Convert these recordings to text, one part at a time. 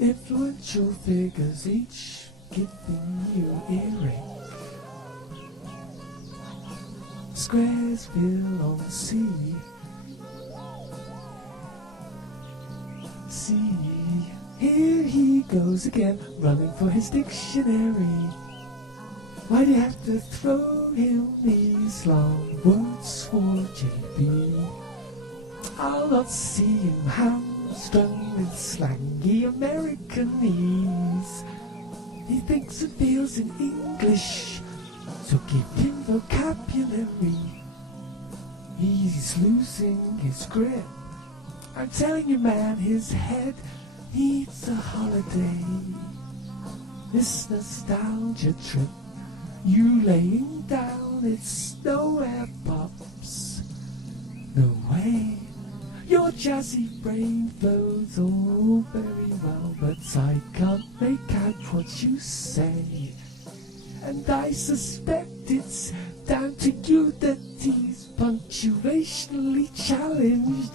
Influential figures, each giving you earring. Squaresville on the sea. See, here he goes again, running for his dictionary. Why do you have to throw him these long words for JB? I'll not see him hamstrung with slangy Americanese. He thinks and feels in English, so give him vocabulary. He's losing his grip. I'm telling you, man, his head needs a holiday. This nostalgia trip you laying down, it's nowhere, pops. No way. Your jazzy brain flows all very well, but I can't make out what you say. And I suspect it's down to you that he's punctuationally challenged.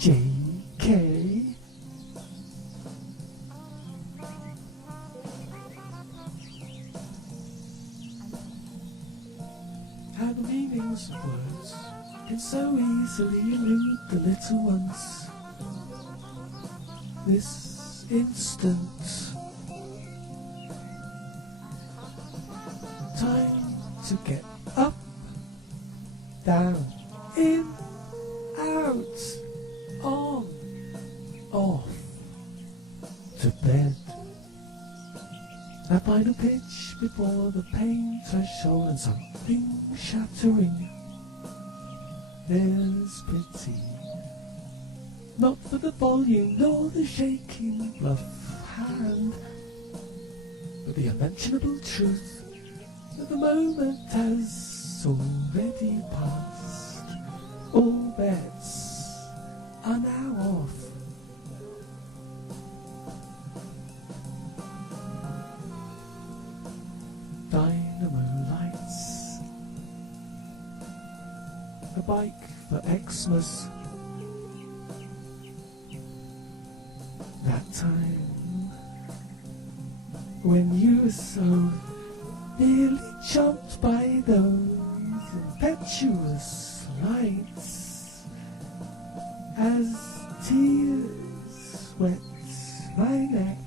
JK. How the meanings of words can so easily elude the little ones. This instant, time to get up, down, in, out, on, off, to bed. That final pitch before the pain threshold and something shattering. There's pity, not for the volume nor the shaking rough hand, but the unmentionable truth that the moment has already passed. All bets are now off. Dynamo lights, a bike for Xmas. That time when you were so nearly chomped by those impetuous lights, as tears wet my neck,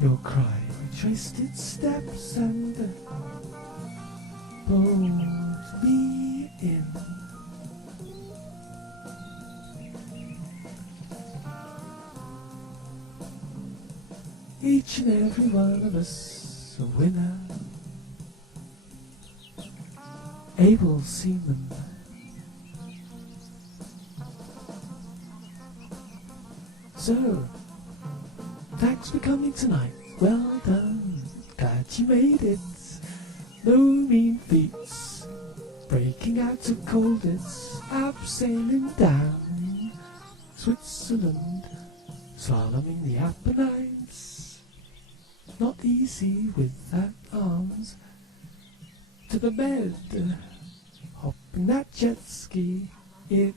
your cry traced its steps and pulled me in. Each and every one of us a winner, able seaman. So, thanks for coming tonight. Well done, glad you made it. No mean feats, breaking out of coldness, abseiling down Switzerland, slaloming the Apennines. Not easy without arms. To the bed, hopping that jet ski, it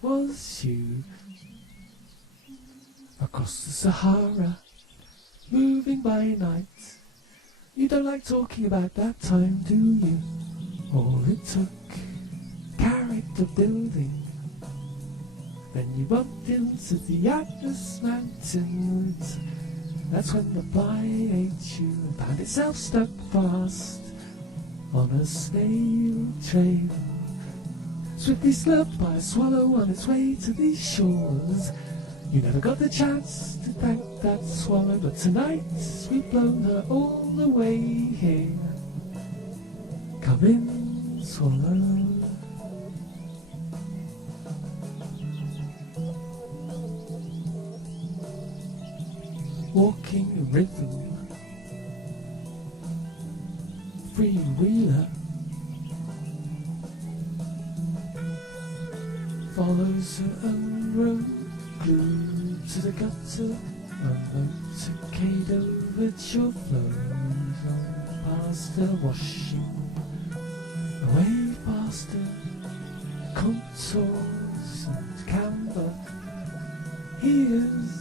was you. Across the Sahara, moving by night. You don't like talking about that time, do you? All it took, character building. Then you bumped into the Atlas Mountains. That's when the fly ate you and found itself stuck fast on a snail trail. Swiftly slurped by a swallow on its way to these shores. You never got the chance to thank that swallow, but tonight we've blown her all the way here. Come in, swallow. Walking a rhythm, freewheeler, follows her own road. Glued to the gutter, a motorcade over your flows on past her, washing away faster, contours and camber. Here's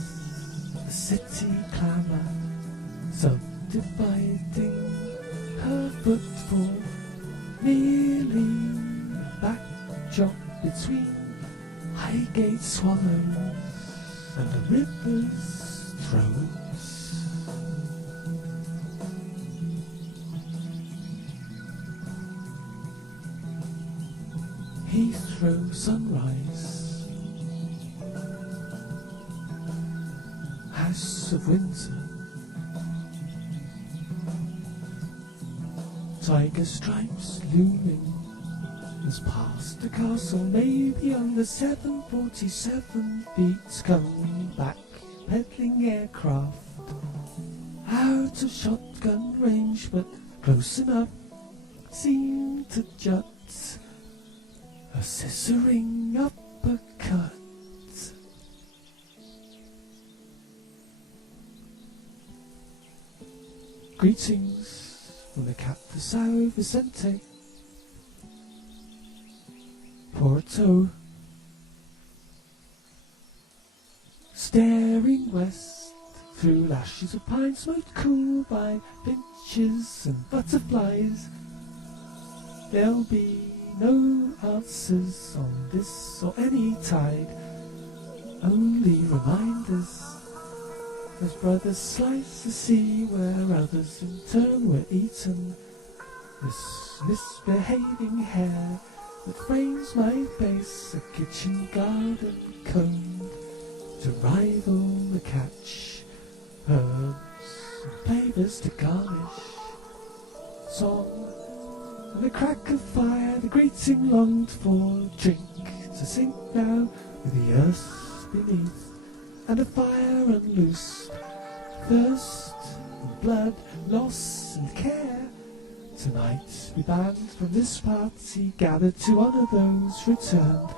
the city clamour, subdividing her footfall, merely a backdrop between Highgate swallows and the river's throats. Heathrow sunrise, House of Windsor, tiger stripes looming as past the castle, maybe on the 747 beats come back, peddling aircraft, out of shotgun range but close enough, seem to jut a scissoring uppercut. Greetings from the Captain Sao Vicente, Porto, staring west through lashes of pine smoke, cool by finches and butterflies. There'll be no answers on this or any tide, only reminders as brothers slice the sea where others in turn were eaten. This misbehaving hair that frames my face, a kitchen garden combed to rival the catch, herbs and flavours to garnish, song and the crack of fire, the greeting longed for, drink to sink now with the earth beneath, and a fire unloosed, thirst and blood, loss and care. Tonight we band from this party, gathered to honour those returned.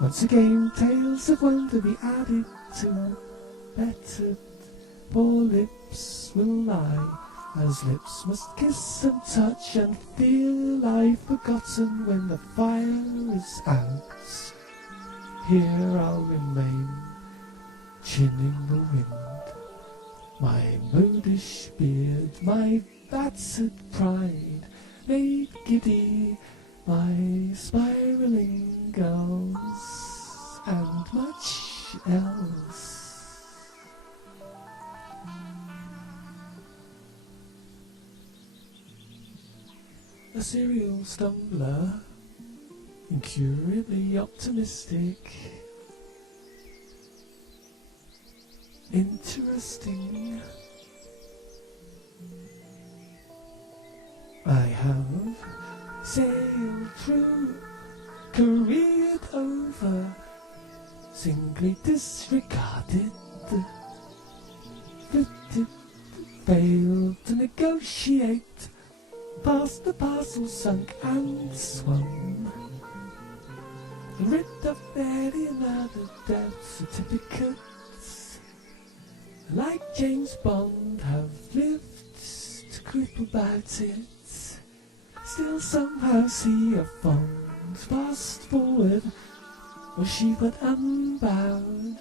Once again tales of wonder be added to, bettered poor lips will lie, as lips must kiss and touch and feel lie forgotten when the fire is out. Here I'll remain, chinning the wind, my modish beard, my battered pride, made giddy by spiralling gulls and much else. A serial stumbler, incurably optimistic, interesting. I have sailed through, careered over, singly disregarded, flitted, failed to negotiate, past the parcel sunk and swum, rid of any and other death certificates, like James Bond have lived to creep about it, still somehow see a fond fast forward, where she went unbowed,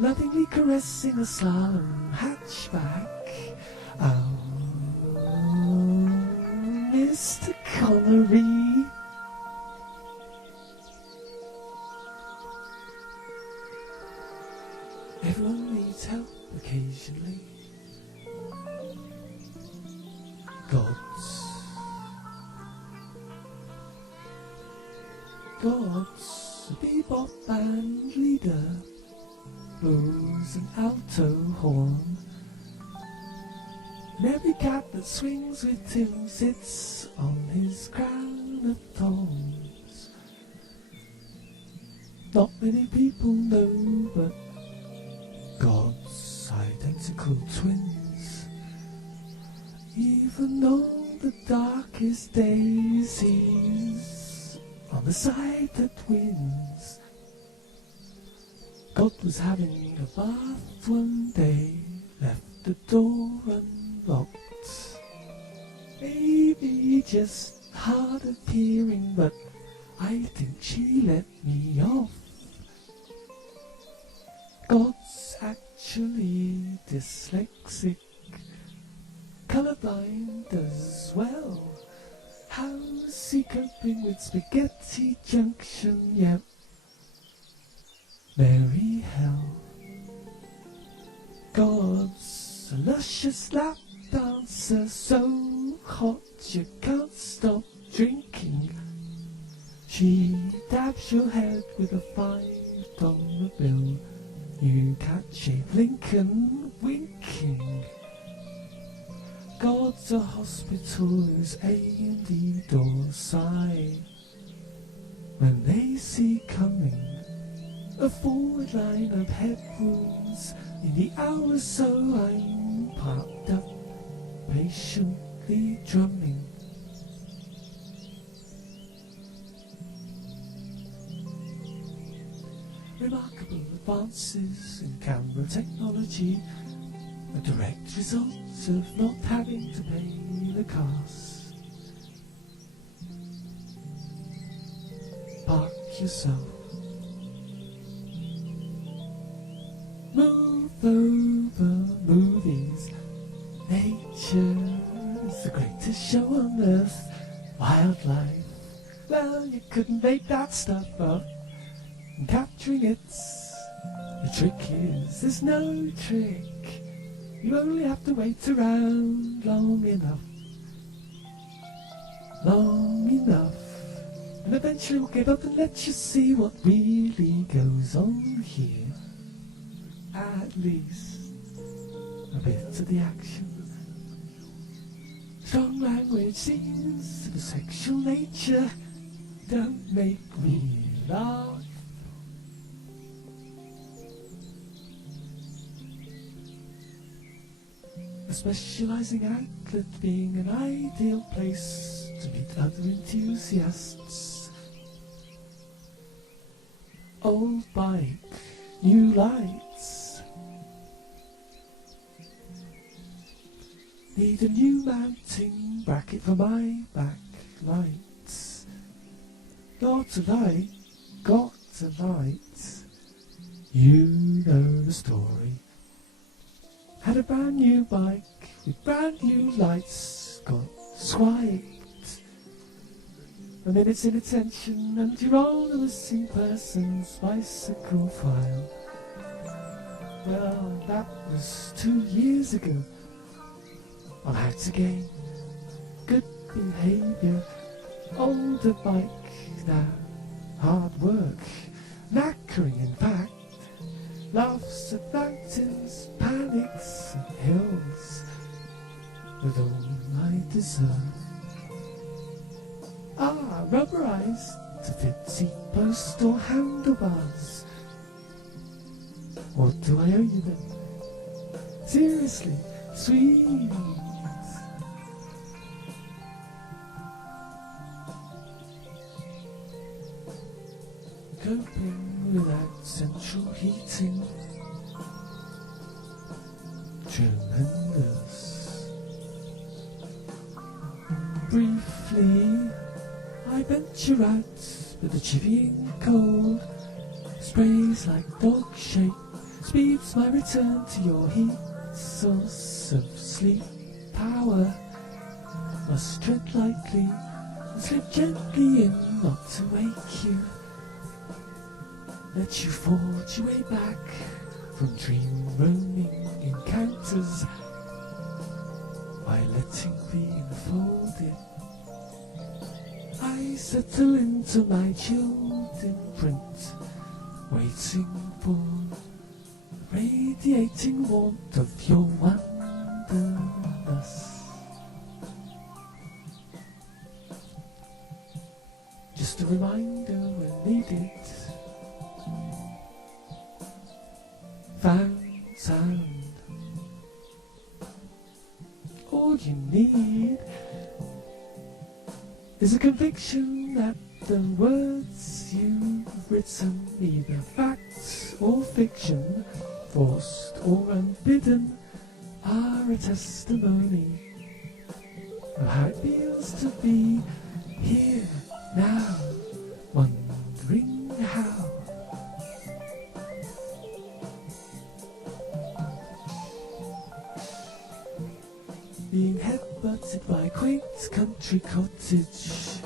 lovingly caressing a slalom hatchback. Oh, Mr. Connery. Everyone needs help occasionally. God's a bebop band leader, blows an alto horn, and every cat that swings with him sits on his crown of thorns. Not many people know, but God's identical twins. Even on the darkest days, he's on the side that wins. God was having a bath one day, left the door unlocked. Maybe just hard of hearing, but I think she let me off. God's actually dyslexic, colorblind as well. How's he coping with Spaghetti Junction? Yep. Merry hell. God's a luscious lap dancer, so hot you can't stop drinking. She dabs your head with a $5 bill. You catch Abe Lincoln winking. God's a hospital whose A&E doors sigh when they see coming a forward line of head wounds. In the hour so I'm parked up, patiently drumming. Remarkable advances in camera technology, a direct result of not having to pay the cost. Park yourself. Move over movies. Nature is the greatest show on earth. Wildlife, well, you couldn't make that stuff up. And capturing it's the trick is there's no trick. You only have to wait around long enough, and eventually we'll get up and let you see what really goes on here. At least a bit of the action. Strong language scenes of a sexual nature don't make me laugh. A specializing outlet being an ideal place to meet other enthusiasts. Old bike, new lights. Need a new mounting bracket for my backlights. Got a light, got a light. You know the story. Had a brand new bike with brand new lights, got swiped. A minute's inattention and you're on a missing person's bicycle file. Well, that was 2 years ago. I'm out again. Good behaviour. Older bike now. Hard work. Knackering in fact. Laughs at mountains, panics at hills, with all I deserve. Rubberized to fit seat post or handlebars. What do I owe you then? Seriously, sweet. Coping without central heating. Tremendous. Briefly, I venture out with the chivying cold. Sprays like dog shake, speeds my return to your heat. Source of sleep power. Must tread lightly and slip gently in, not to wake you. Let you forge your way back from dream roaming encounters by letting me enfolded. I settle into my chilled imprint, waiting for the radiating warmth of your wonderness. Just a reminder when needed. Found sound. All you need is a conviction that the words you've written, either fact or fiction, forced or unbidden, are a testimony of how it feels to be here now, wondering how. his country cottage.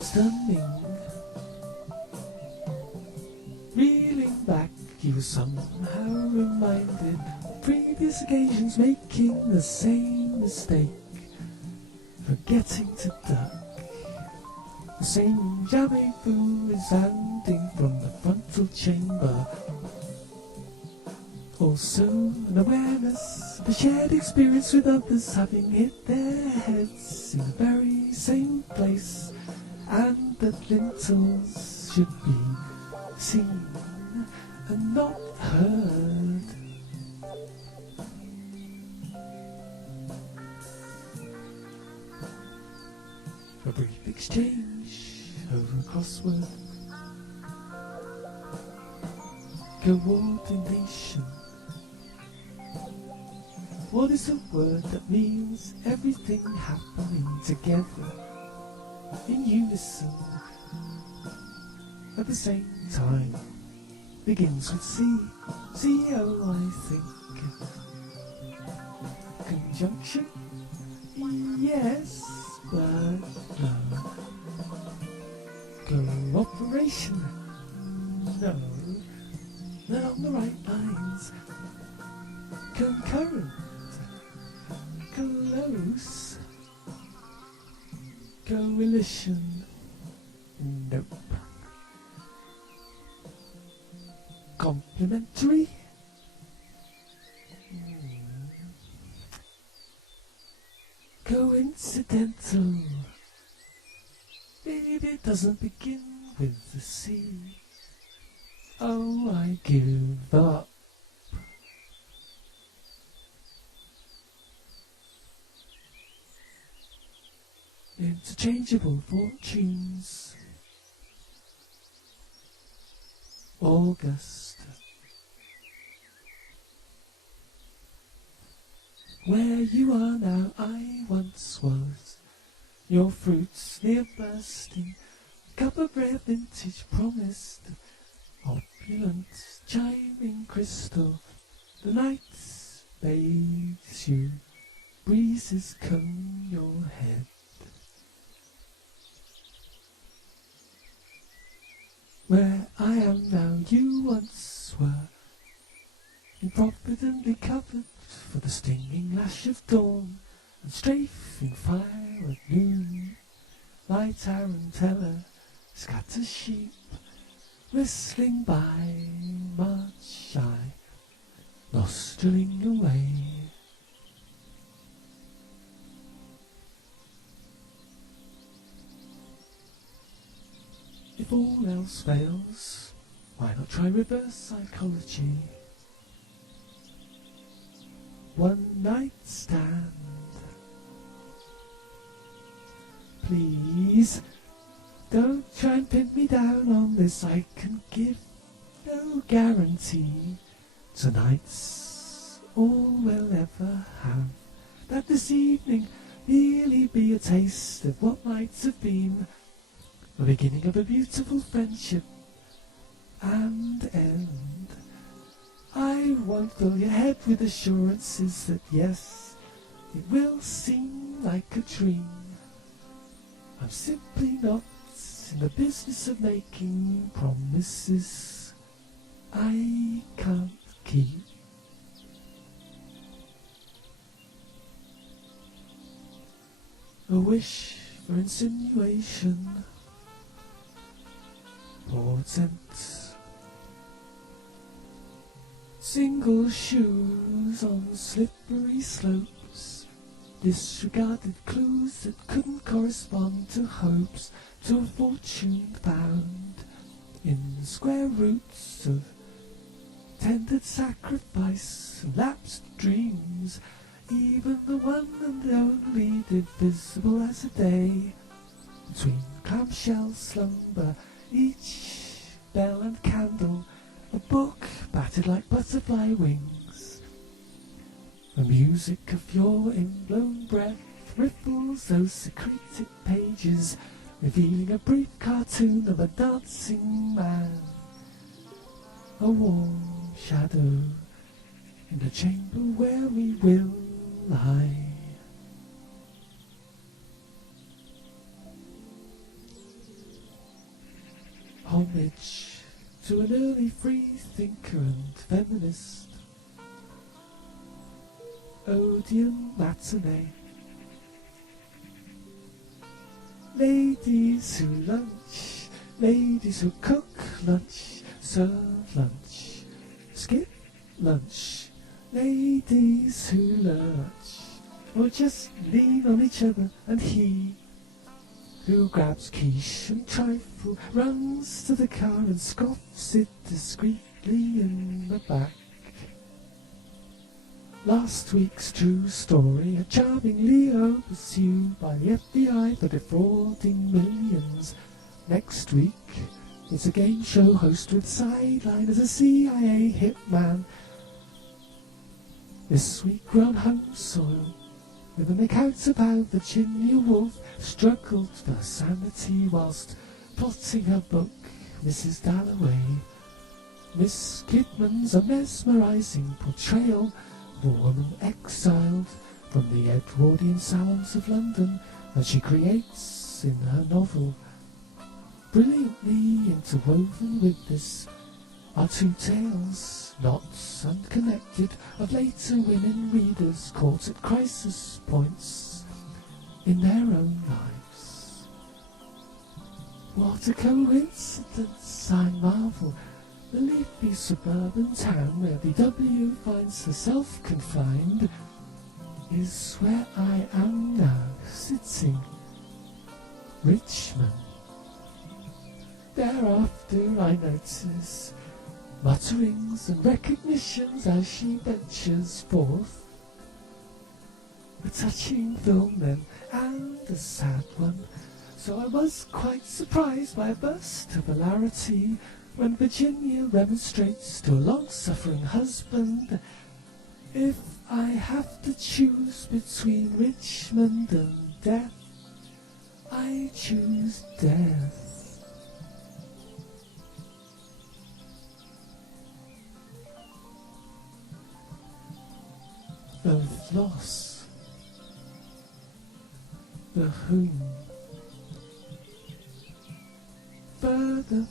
Stunning. Reeling back, he was somehow reminded of previous occasions, making the same mistake, forgetting to duck. The same jamming fool is sounding from the frontal chamber. Also an awareness of a shared experience with others having hit their heads in the very same place, and that lintels should be seen and not heard. A brief exchange over a crossword. Coordination. What is a word that means everything happening together, in unison, at the same time? Begins with C. C-O, I think. Conjunction? Yes, but no. Cooperation? No. Not on the right lines. Concurrent? Close? Coalition? Nope. Complementary? Coincidental? Maybe it doesn't begin with the C. Oh, I give up. Interchangeable fortunes. August. Where you are now, I once was. Your fruits near bursting, cup of rare vintage promised. Opulent, chiming crystal, the night bathes you, breezes comb your head. Where I am now, you once were, improvidently covered for the stinging lash of dawn, and strafing fire at noon. My tarantella scatters sheep, whistling by, march I, nostrilling away. If all else fails, why not try reverse psychology? One night stand. Please, don't try and pin me down on this. I can give no guarantee tonight's all we'll ever have. That this evening merely be a taste of what might have been, the beginning of a beautiful friendship and end. I won't fill your head with assurances that yes, it will seem like a dream. I'm simply not in the business of making promises I can't keep. A wish for insinuation, portent. Single shoes on slippery slopes, disregarded clues that couldn't correspond to hopes, to a fortune found in square roots of tended sacrifice, lapsed dreams, even the one and only divisible as a day. Between clamshell slumber, each bell and candle, a book battered like butterfly wings. The music of your inblown breath ripples those secreted pages, revealing a brief cartoon of a dancing man. A warm shadow in the chamber where we will lie. homage to an early free thinker and feminist. Odeon matinee. Ladies who lunch, ladies who cook lunch, serve lunch, skip lunch, ladies who lurch, or just lean on each other, and he who grabs quiche and trifle runs to the car and scoffs it discreetly in the back. Last week's true story, a charming Leo pursued by the FBI for defrauding millions. Next week, it's a game show host with sideline as a CIA hitman. This week we're on home soil, with an account of how Virginia Woolf struggled for sanity whilst plotting her book, Mrs. Dalloway. Miss Kidman's a mesmerising portrayal of a woman exiled from the Edwardian salons of London that she creates in her novel. Brilliantly interwoven with this are two tales, not unconnected, of later women readers caught at crisis points in their own lives. What a coincidence, I marvel. The leafy suburban town where the W finds herself confined is where I am now sitting. Richmond. Thereafter I notice mutterings and recognitions as she ventures forth. A touching film then, and a sad one, so I was quite surprised by a burst of hilarity when Virginia remonstrates to a long-suffering husband, "If I have to choose between Richmond and death, I choose death." Of loss, the whom, further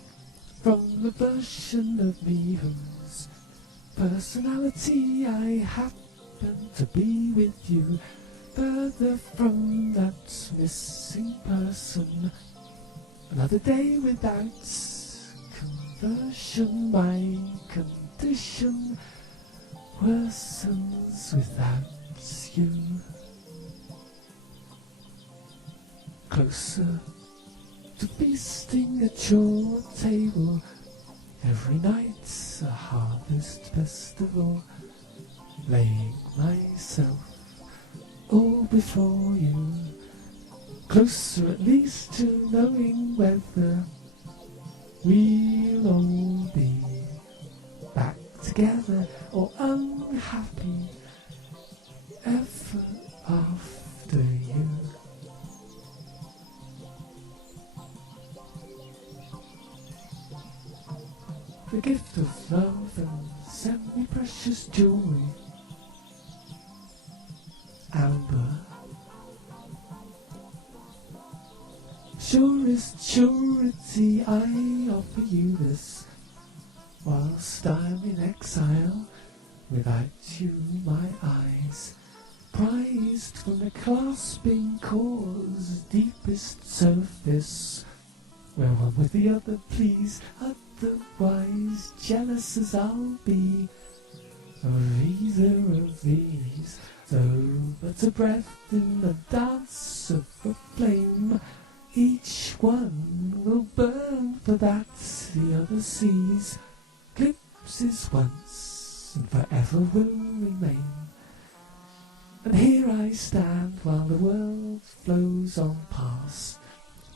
from the version of me whose personality I happen to be with you, further from that missing person, another day without conversion, my condition worsens without you. Closer to feasting at your table, every night's a harvest festival, laying myself all before you. Closer at least to knowing whether we'll all be back together or unhappy ever after you. The gift of love and semi-precious jewelry, amber. Surest surety I offer you this, whilst I'm in exile, without you my eyes, prized from the clasping core's deepest surface, where one with the other please, otherwise jealous as I'll be of either of these, though but a breath in the dance of a flame, each one will burn for that the other sees, glimpses once and forever will remain. And here I stand while the world flows on past,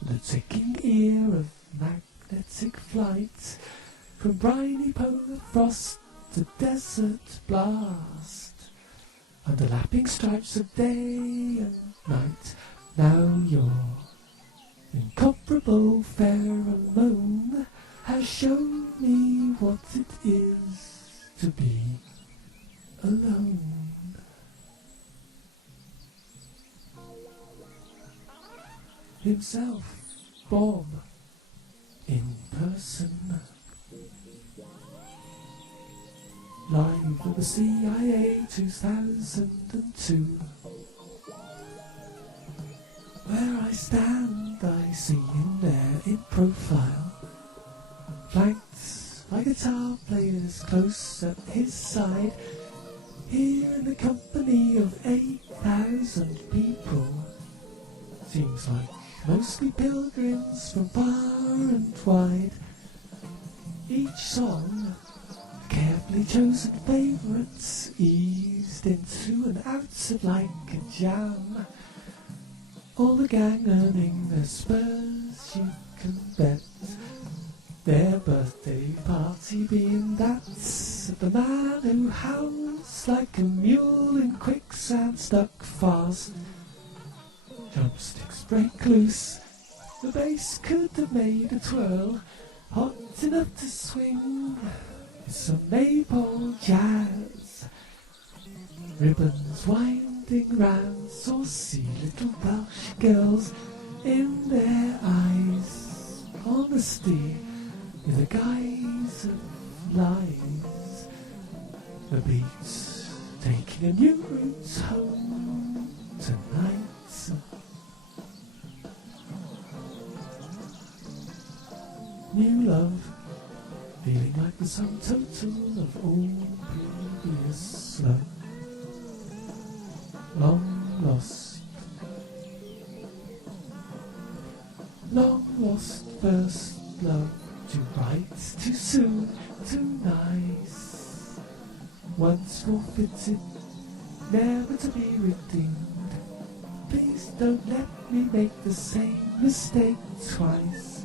the ticking ear of magnetic flight, from briny polar frost to desert blast, under lapping stripes of day and night. Now your incomparable pheromone has shown me what it is to be alone. Himself, Bob, in person. Live at the CIA 2002. Where I stand, I see him there in profile, flanked by guitar players close at his side, here in the company of 8,000 people. Seems like mostly pilgrims from far and wide. Each song, carefully chosen favourites, eased into and out of like a jam. All the gang earning their spurs, you can bet. Their birthday party being that's the man who howls like a mule in quicksand stuck fast. Drumsticks break loose, the bass could have made a twirl, hot enough to swing with some maypole jazz. Ribbons winding round saucy little Welsh girls, in their eyes honesty in the guise of lies. The beats taking a new route home tonight. New love, feeling like the sum total of all previous love. Long lost first love, too bright, too soon, too nice. Once forfeited, never to be redeemed. Please don't let me make the same mistake twice.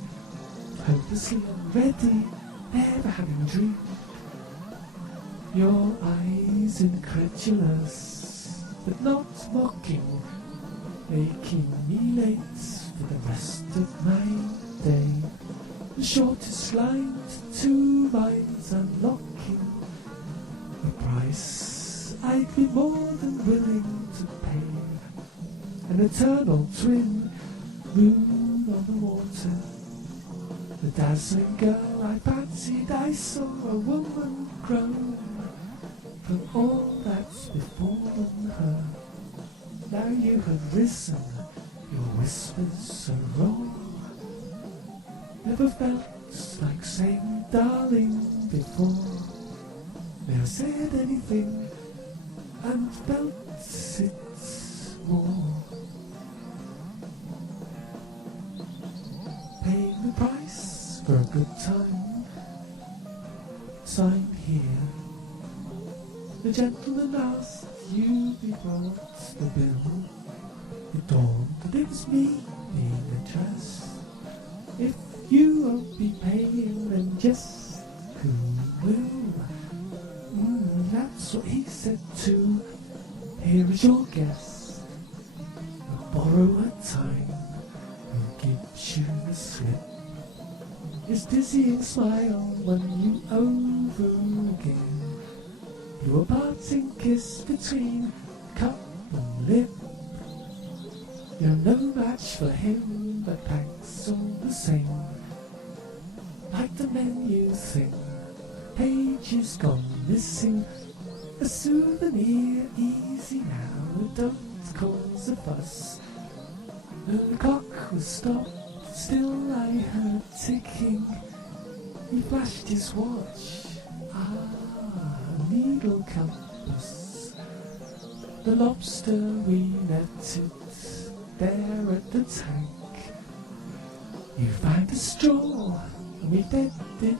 Hopelessly unready, never having dreamed. Your eyes incredulous, but not mocking, making me late for the rest of my day. The shortest line to two minds unlocking, the price I'd be more than willing to pay. An eternal twin, moon on the water. The dazzling girl I fancied I saw, a woman grown from all that's befallen her. Now you have risen, your whispers so wrong. Never felt like saying darling before. Never said anything and felt it more. Paying the price for a good time, sign here. The gentleman asked you before the bill. It dawned that it was me being addressed. If you won't be paying, then just who will? That's what he said too. Here is your guess. Borrow her time, who gives you the slip. His dizzying smile won you over again. You a parting kiss between cup and lip. You're no match for him, but thanks all the same. Like the menu thing, pages gone missing. A souvenir, easy now, don't cause a fuss. The clock was stopped, still I heard ticking. He flashed his watch, a needle compass. The lobster we netted there at the tank. You found a straw, and we fed it